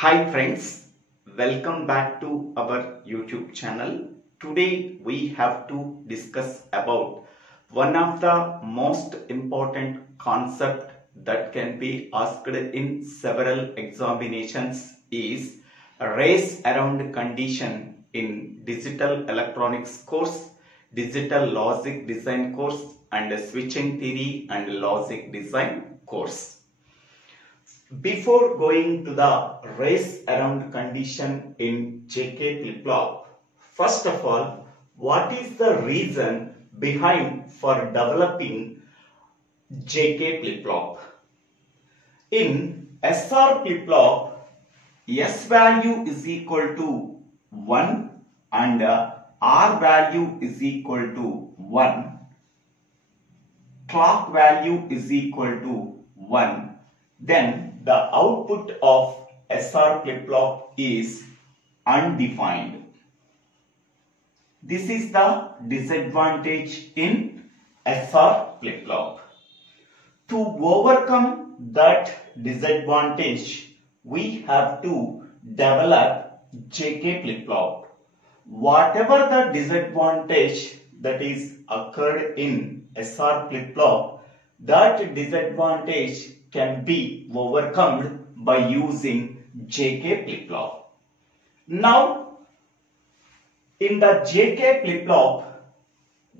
Hi friends, welcome back to our YouTube channel. Today we have to discuss about one of the most important concept that can be asked in several examinations is race around condition in digital electronics course, digital logic design course and switching theory and logic design course. Before going to the race around condition in JK flip-flop, first of all, what is the reason behind for developing JK flip-flop? In SR flip-flop, S value is equal to 1 and R value is equal to 1. Clock value is equal to 1. Then the output of SR flip-flop is undefined. This is the disadvantage in SR flip-flop. To overcome that disadvantage, we have to develop JK flip-flop. Whatever the disadvantage that is occurred in SR flip-flop, that disadvantage can be overcome by using JK flip-flop. Now, in the JK flip-flop,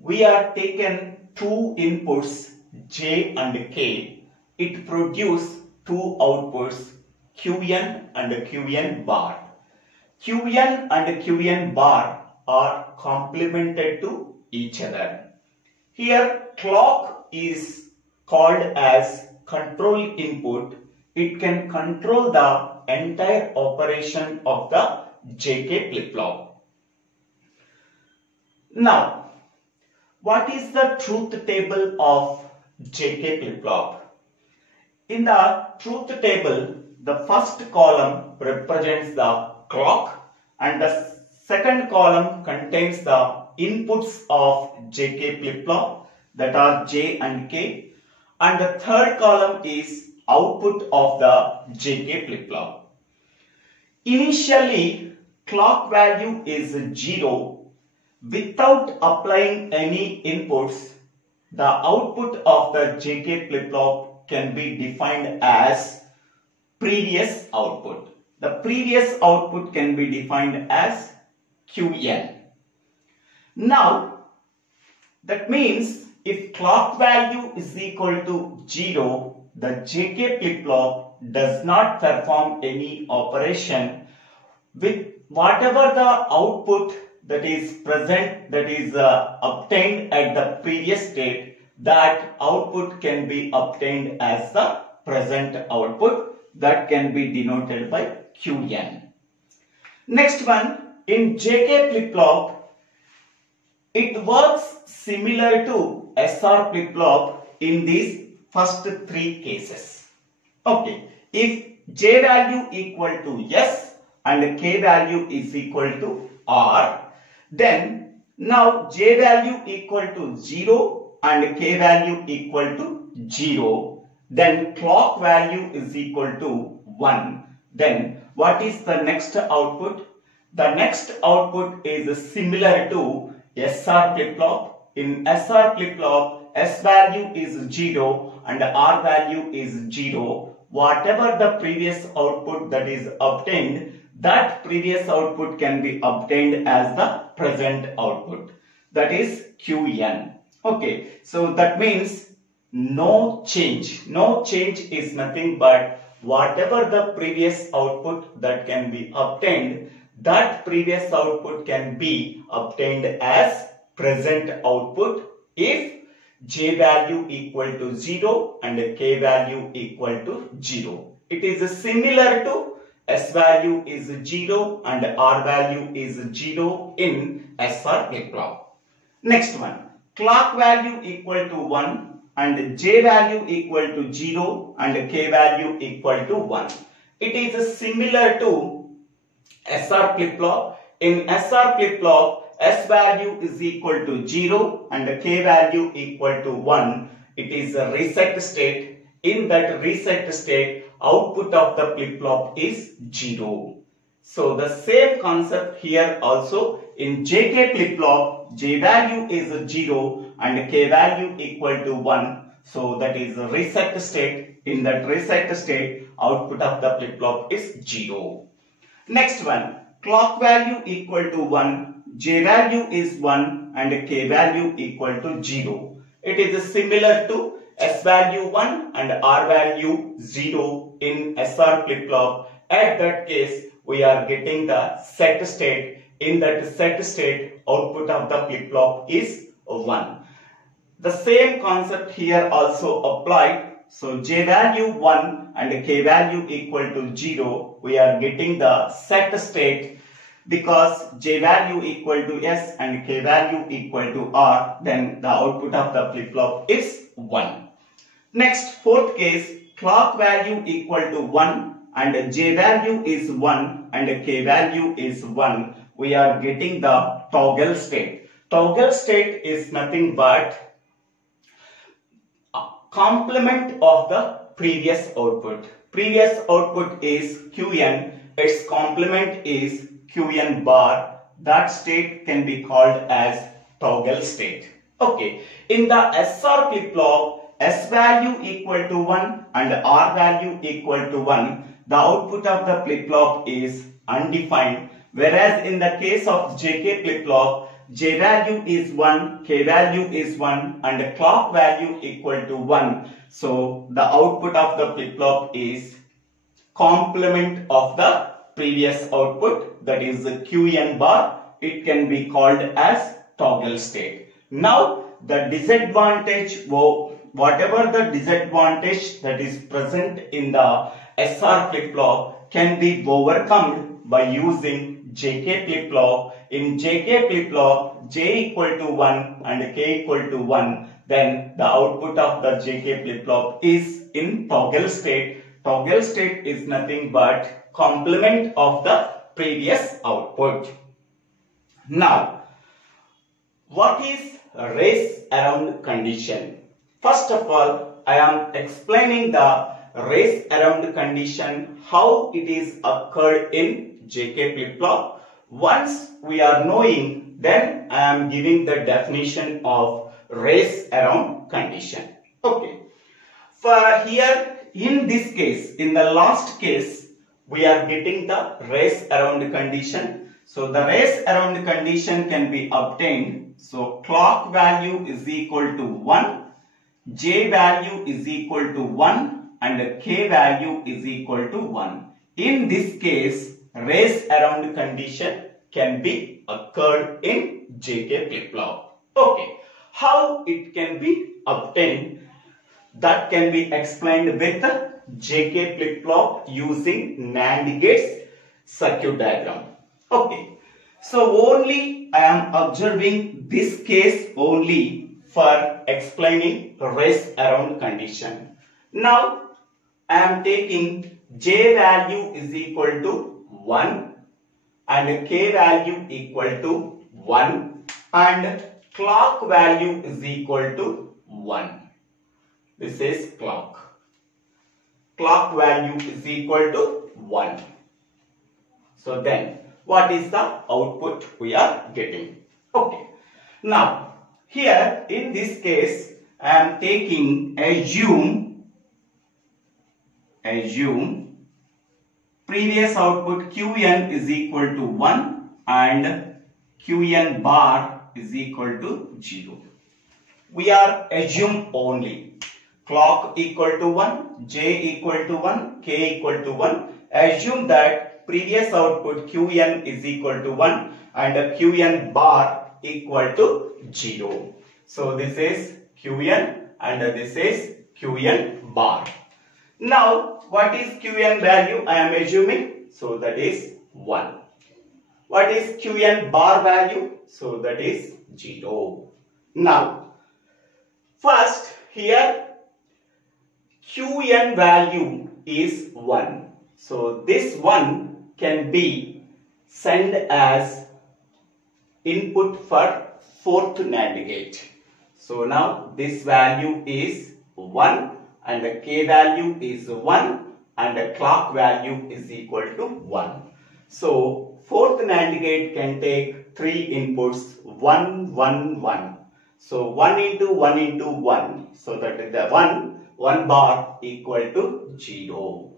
we are taken two inputs J and K. It produces two outputs Qn and Qn bar. Qn and Qn bar are complemented to each other. Here, clock is called as control input. It can control the entire operation of the JK flip-flop. Now, what is the truth table of JK flip-flop? In the truth table, the first column represents the clock and the second column contains the inputs of JK flip-flop, that are J and K. And the third column is output of the JK flip-flop. Initially, clock value is 0. Without applying any inputs, the output of the JK flip-flop can be defined as previous output. The previous output can be defined as Qn. Now, that means if clock value is equal to 0, the JK flip-flop does not perform any operation with whatever the output that is present, that is obtained at the previous state. That output can be obtained as the present output, that can be denoted by Qn. Next one, in JK flip-flop, it works similar to SR flip-flop in these first three cases. Okay, if J value equal to S and K value is equal to R, then now J value equal to 0 and K value equal to 0, then clock value is equal to 1. Then what is the next output? The next output is similar to SR flip-flop. In SR flip-flop, S value is 0 and R value is 0. Whatever the previous output that is obtained, that previous output can be obtained as the present output, that is Qn. Okay, so that means no change. No change is nothing but whatever the previous output that can be obtained, that previous output can be obtained as present output if J value equal to 0 and K value equal to 0. It is similar to S value is 0 and R value is 0 in SR flip-flop. Next one, clock value equal to 1 and J value equal to 0 and K value equal to 1. It is similar to SR flip-flop. In SR flip-flop, S value is equal to 0 and K value equal to 1. It is a reset state. In that reset state, output of the flip-flop is 0. So the same concept here also in JK flip-flop, J value is 0 and K value equal to 1. So that is a reset state. In that reset state, output of the flip-flop is 0. Next one, clock value equal to 1, J value is 1 and K value equal to 0. It is similar to S value 1 and R value 0 in SR flip-flop. At that case, we are getting the set state. In that set state, output of the flip-flop is 1. The same concept here also applied. So J value 1 and K value equal to 0. We are getting the set state because J value equal to S and K value equal to R. Then the output of the flip-flop is 1. Next, fourth case, clock value equal to 1 and J value is 1 and K value is 1. We are getting the toggle state. Toggle state is nothing but complement of the previous output. Previous output is Qn, its complement is Qn bar. That state can be called as toggle state. Okay, in the SR flip-flop, S value equal to 1 and R value equal to 1, the output of the flip-flop is undefined. Whereas in the case of JK flip-flop, J value is 1, K value is 1 and clock value equal to 1. So the output of the flip-flop is complement of the previous output, that is the Qn bar. It can be called as toggle state. Now the disadvantage, whatever the disadvantage that is present in the SR flip-flop can be overcome by using JK flip-flop. In JK flip-flop, J equal to 1 and K equal to 1, then the output of the JK flip-flop is in toggle state. Toggle state is nothing but complement of the previous output. Now, what is race around condition? First of all, I am explaining the race around condition, how it is occurred in JK flip-flop. Once we are knowing, then I am giving the definition of race around condition. Okay. For here, in this case, in the last case, we are getting the race around condition. So the race around condition can be obtained. So clock value is equal to 1, J value is equal to 1 and K value is equal to 1. In this case, race around condition can be occurred in JK flip-flop. Okay, how it can be obtained? That can be explained with JK flip-flop using NAND gates circuit diagram. Okay, so only I am observing this case only for explaining race around condition. Now I am taking J value is equal to 1 and K value equal to 1 and clock value is equal to 1. This is clock. Clock value is equal to 1. So then, what is the output we are getting? Okay. Now, here in this case, I am taking assume previous output Qn is equal to 1 and Qn bar is equal to 0. We are assume only. Clock equal to 1, J equal to 1, K equal to 1. Assume that previous output Qn is equal to 1 and Qn bar equal to 0. So this is Qn and this is Qn bar. Now what is Qn value I am assuming? So that is 1. What is Qn bar value? So that is 0. Now first here Qn value is 1. So this 1 can be sent as input for fourth NAND gate. So now this value is 1 and the K value is 1 and the clock value is equal to 1. So fourth NAND gate can take 3 inputs, 1, 1, 1. So 1 into 1 into 1. So that is the 1 bar equal to 0.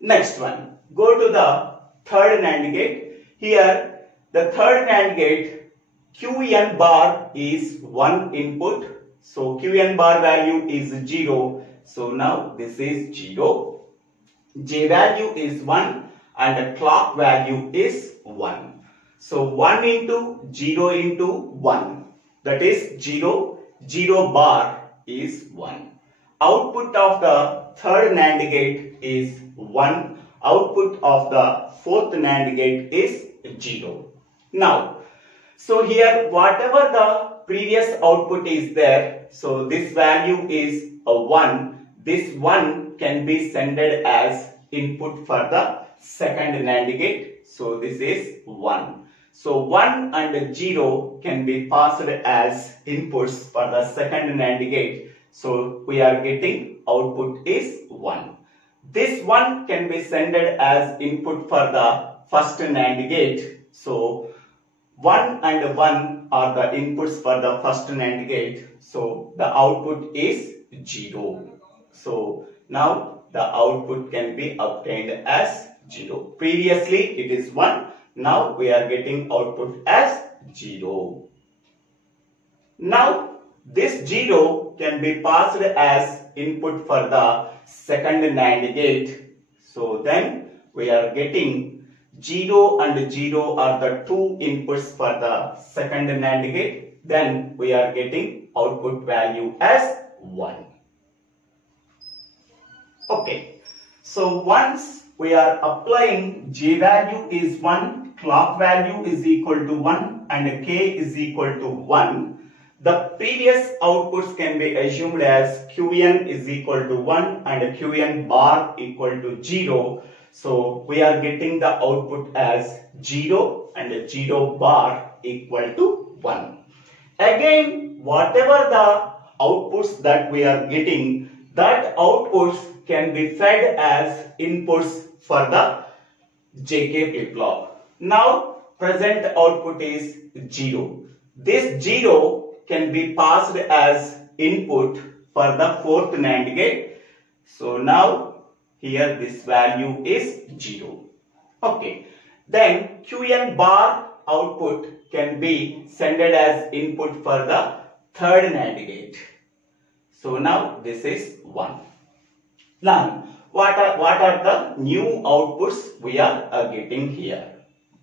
Next one. Go to the third NAND gate. Here the third NAND gate Qn bar is 1 input. So Qn bar value is 0. So now this is 0. J value is 1 and the clock value is 1. So 1 into 0 into 1. That is 0. 0 bar is 1. Output of the third NAND gate is 1. Output of the fourth NAND gate is 0. Now, so here whatever the previous output is there, so this value is a 1. This 1 can be sent as input for the second NAND gate. So this is 1. So 1 and 0 can be passed as inputs for the second NAND gate. So we are getting output is 1. This 1 can be sent as input for the first NAND gate. So 1 and 1 are the inputs for the first NAND gate. So the output is 0. So now the output can be obtained as 0. Previously it is 1. Now we are getting output as 0. Now this 0 can be passed as input for the second NAND gate. So then we are getting 0 and 0 are the two inputs for the second NAND gate. Then we are getting output value as 1. Okay. So once we are applying J value is 1, clock value is equal to 1 and K is equal to 1. The previous outputs can be assumed as Qn is equal to 1 and Qn bar equal to 0. So we are getting the output as 0 and 0 bar equal to 1. Again, whatever the outputs that we are getting, that outputs can be fed as inputs for the JK flip-flop. Now present output is 0. This 0 can be passed as input for the fourth NAND gate. So now here this value is 0. Okay. Then Qn bar output can be sent as input for the third NAND gate. So now this is 1. Now what are the new outputs we are getting here?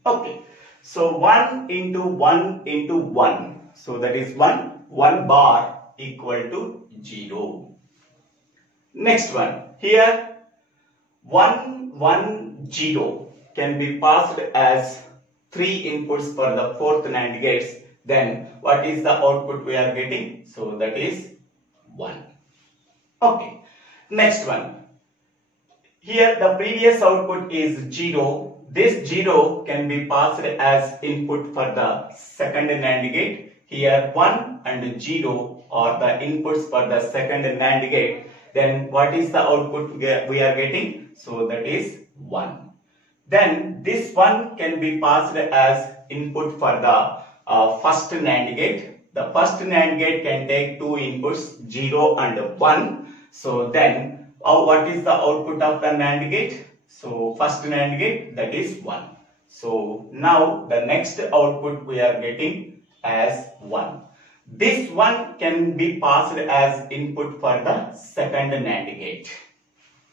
Okay. So 1 into 1 into 1. So that is 1 bar equal to 0. Next one. Here 1 1 0 can be passed as 3 inputs for the fourth NAND gates. Then what is the output we are getting? So that is 1. Okay. Next one. Here the previous output is 0. This 0 can be passed as input for the second NAND gate. Here 1 and 0 are the inputs for the second NAND gate. Then what is the output we are getting? So that is 1. Then this 1 can be passed as input for the first NAND gate. The first NAND gate can take two inputs 0 and 1. So then what is the output of the NAND gate? So first NAND gate, that is 1. So now the next output we are getting as 1. This 1 can be passed as input for the second NAND gate.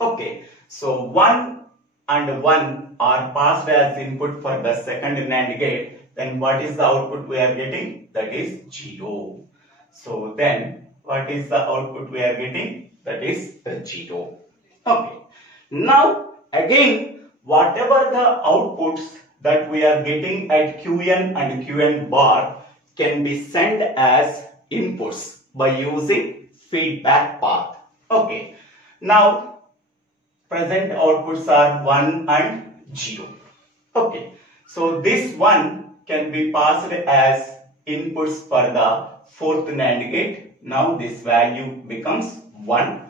Okay. So 1 and 1 are passed as input for the second NAND gate. Then what is the output we are getting? That is 0. So then what is the output we are getting? That is 0. Okay. Now again, whatever the outputs that we are getting at Qn and Qn bar can be sent as inputs by using feedback path. Okay. Now present outputs are 1 and 0. Okay. So this 1 can be passed as inputs for the fourth NAND gate. Now this value becomes 1.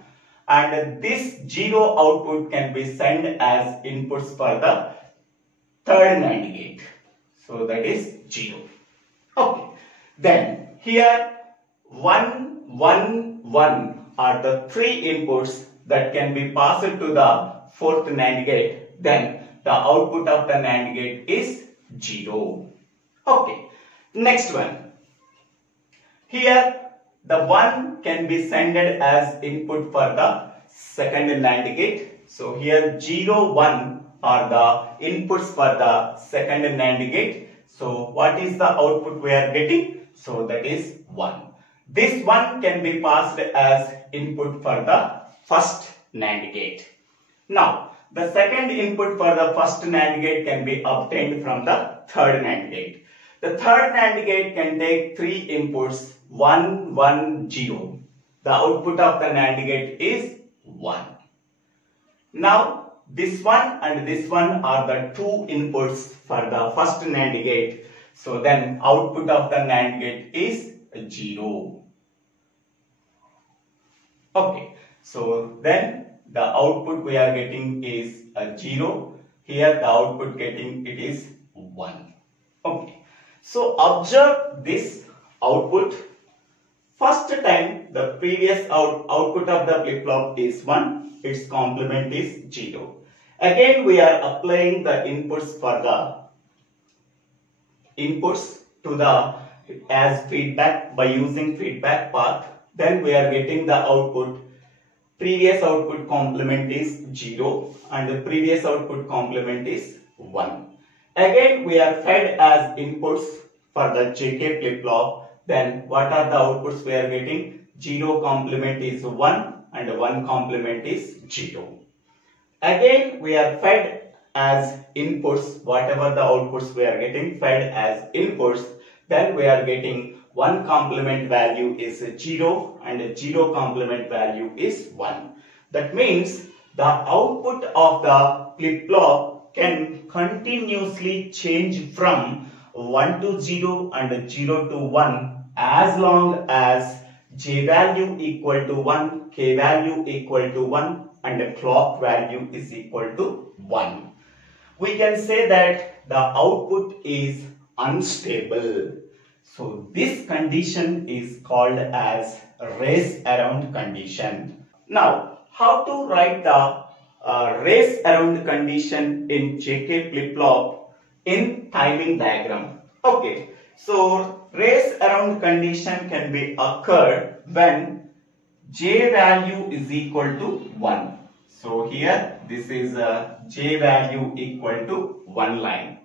and this 0 output can be sent as inputs for the third NAND gate. So that is 0. Okay. Then here 1, 1, 1 are the three inputs that can be passed to the fourth NAND gate. Then the output of the NAND gate is 0. Okay. Next one. Here the 1 can be sent as input for the second NAND gate. So here 0, 1 are the inputs for the second NAND gate. So what is the output we are getting? So that is 1. This 1 can be passed as input for the first NAND gate. Now the second input for the first NAND gate can be obtained from the third NAND gate. The third NAND gate can take three inputs 1, 1, 0. The output of the NAND gate is 1. Now this one and this one are the two inputs for the first NAND gate. So then output of the NAND gate is 0. Okay. So then the output we are getting is a 0. Here the output getting it is 1. Okay. So observe this output. First time the previous output of the flip-flop is 1, its complement is 0. Again we are applying the inputs for the inputs to the as feedback by using feedback path. Then we are getting the output. Previous output complement is 0 and the previous output complement is 1. Again we are fed as inputs for the JK flip-flop. Then what are the outputs we are getting? 0 complement is 1 and 1 complement is 0. Again we are fed as inputs, whatever the outputs we are getting fed as inputs. Then we are getting 1 complement value is 0 and 0 complement value is 1. That means the output of the flip-flop can continuously change from 1 to 0 and 0 to 1 as long as J value equal to 1, K value equal to 1 and the clock value is equal to 1. We can say that the output is unstable. So this condition is called as race around condition. Now how to write the race around condition in JK flip-flop in timing diagram? Okay, so race around condition can be occurred when J value is equal to 1. So here this is J value equal to 1 line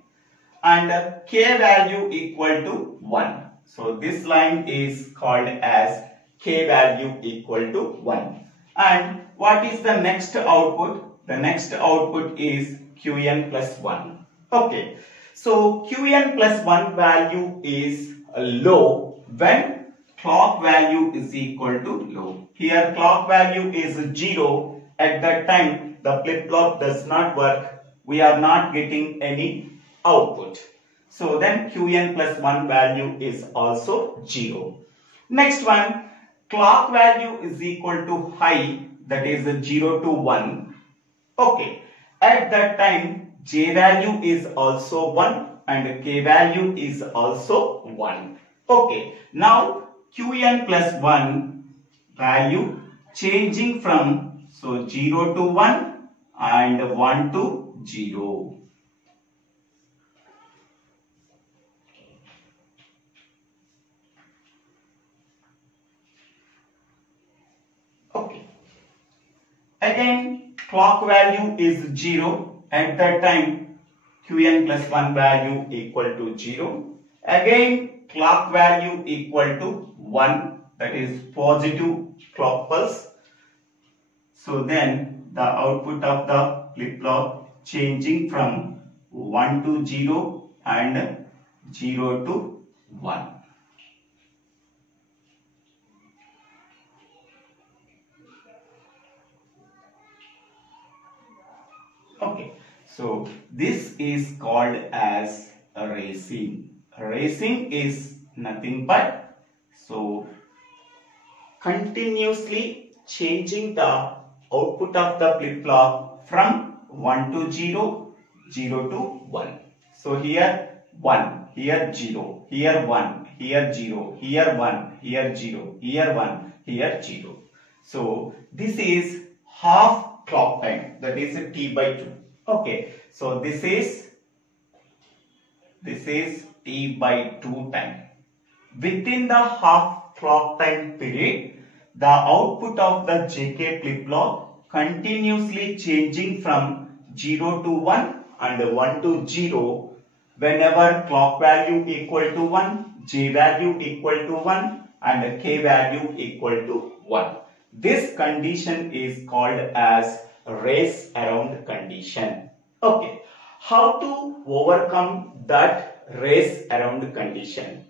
and K value equal to 1. So this line is called as K value equal to 1. And what is the next output? The next output is Qn plus 1. Okay. So Qn plus 1 value is low when clock value is equal to low. Here clock value is 0. At that time the flip-flop does not work. We are not getting any output. So then Qn plus 1 value is also 0. Next one, clock value is equal to high, that is 0 to 1. Okay. At that time J value is also 1 and K value is also 1. Okay. Now Qn plus 1 value changing from 0 to 1 and 1 to 0. Okay. Again clock value is 0. At that time Qn plus 1 value equal to 0. Again clock value equal to 1, that is positive clock pulse. So then the output of the flip-flop changing from 1 to 0 and 0 to 1. Okay, so this is called as a racing. Racing is nothing but continuously changing the output of the flip-flop from 1 to 0, 0 to 1. So here 1, here 0, here 1, here 0, here 1, here 0, here 1, here 0. So this is half clock time, that is T by 2. Okay, so this is T by 2 time. Within the half clock time period, the output of the JK flip-flop continuously changing from 0 to 1 and 1 to 0 whenever clock value equal to 1, J value equal to 1 and K value equal to 1. This condition is called as race around condition. Okay, how to overcome that race around condition?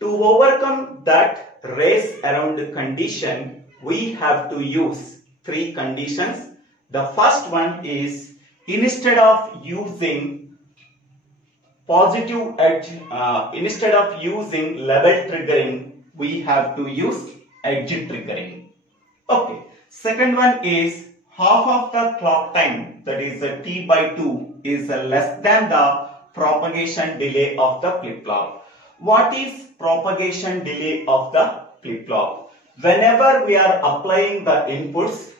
To overcome that race around condition, we have to use three conditions. The first one is, instead of using positive edge, instead of using level triggering, we have to use edge triggering. Okay. Second one is, half of the clock time, that is T by 2, is less than the propagation delay of the flip-flop. What is propagation delay of the flip-flop? Whenever we are applying the inputs,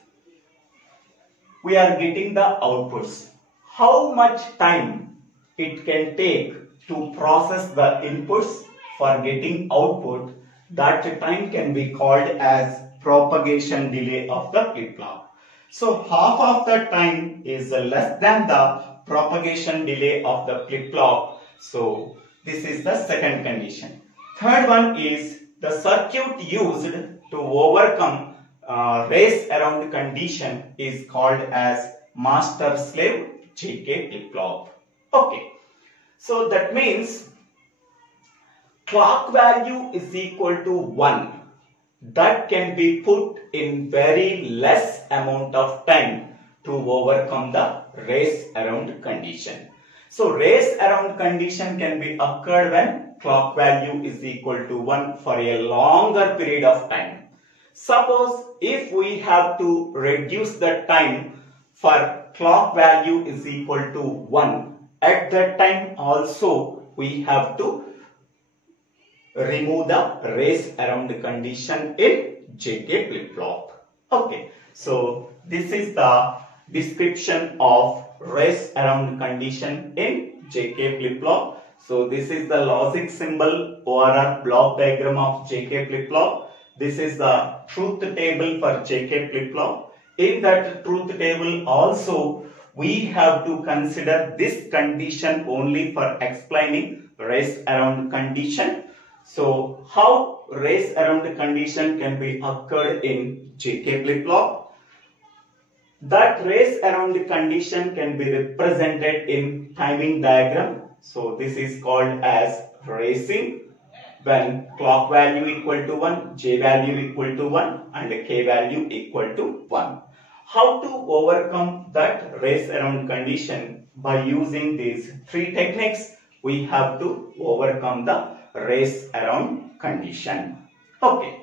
we are getting the outputs. How much time it can take to process the inputs for getting output, that time can be called as propagation delay of the flip-flop. So half of the time is less than the propagation delay of the flip-flop. So this is the second condition. Third one is, the circuit used to overcome race around condition is called as master-slave JK flip-flop. Okay, so that means clock value is equal to 1. That can be put in very less amount of time to overcome the race around condition. So race around condition can be occurred when clock value is equal to 1 for a longer period of time. Suppose if we have to reduce the time for clock value is equal to 1, at that time also we have to remove the race around condition in JK flip-flop. Okay, so this is the description of race around condition in JK flip-flop. So this is the logic symbol or block diagram of JK flip-flop. This is the truth table for JK flip-flop. In that truth table also we have to consider this condition only for explaining race around condition. So how race around condition can be occurred in JK flip-flop? That race around condition can be represented in timing diagram. So this is called as racing when clock value equal to 1, J value equal to 1 and K value equal to 1. How to overcome that race around condition? By using these three techniques, we have to overcome the race around condition. Okay.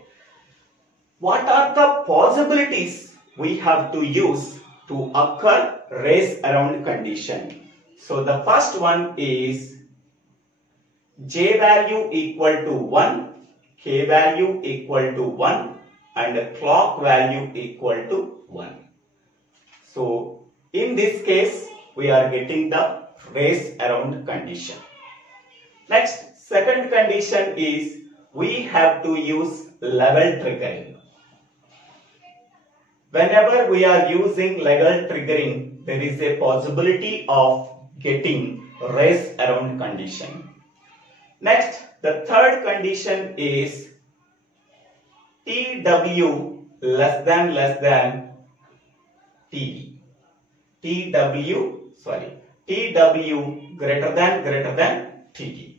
What are the possibilities we have to use to occur race around condition? So the first one is J value equal to 1, K value equal to 1 and clock value equal to 1. So in this case we are getting the race around condition. Next, second condition is we have to use level triggering. Whenever we are using level triggering, there is a possibility of getting race around condition. Next, the third condition is TW less than TD. TW greater than TD.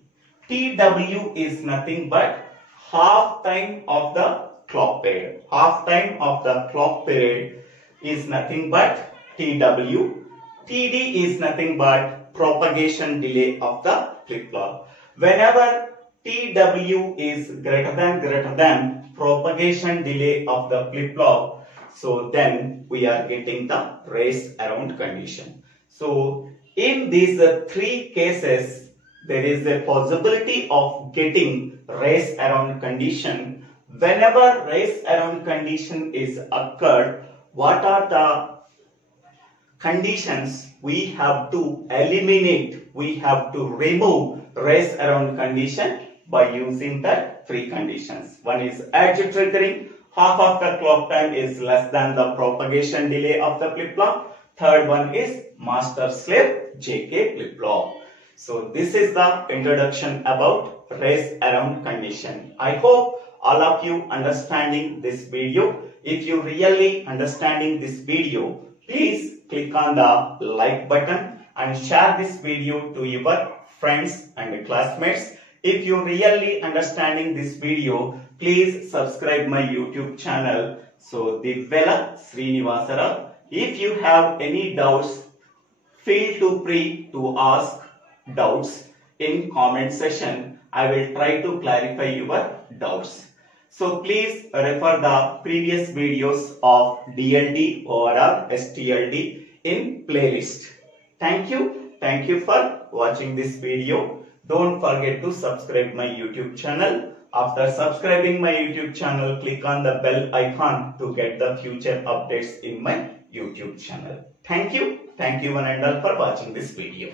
TW is nothing but half time of the clock period. Half time of the clock period is nothing but TW. TD is nothing but propagation delay of the flip-flop. Whenever TW is greater than propagation delay of the flip-flop, So then we are getting the race around condition. So in these three cases, there is a possibility of getting race around condition. Whenever race around condition is occurred, what are the conditions we have to eliminate? We have to remove race around condition by using the three conditions. One is edge triggering. Half of the clock time is less than the propagation delay of the flip-flop. Third one is master-slave JK flip-flop. So this is the introduction about race around condition. I hope all of you understanding this video. If you really understanding this video, please click on the like button and share this video to your friends and classmates. If you really understanding this video, please subscribe my YouTube channel. So Divvela Srinivasara. If you have any doubts, feel free to ask doubts in comment section. I will try to clarify your doubts. So please refer the previous videos of DLD or STLD in playlist. Thank you. Thank you for watching this video. Don't forget to subscribe my YouTube channel. After subscribing my YouTube channel, click on the bell icon to get the future updates in my YouTube channel. Thank you. Thank you one and all for watching this video.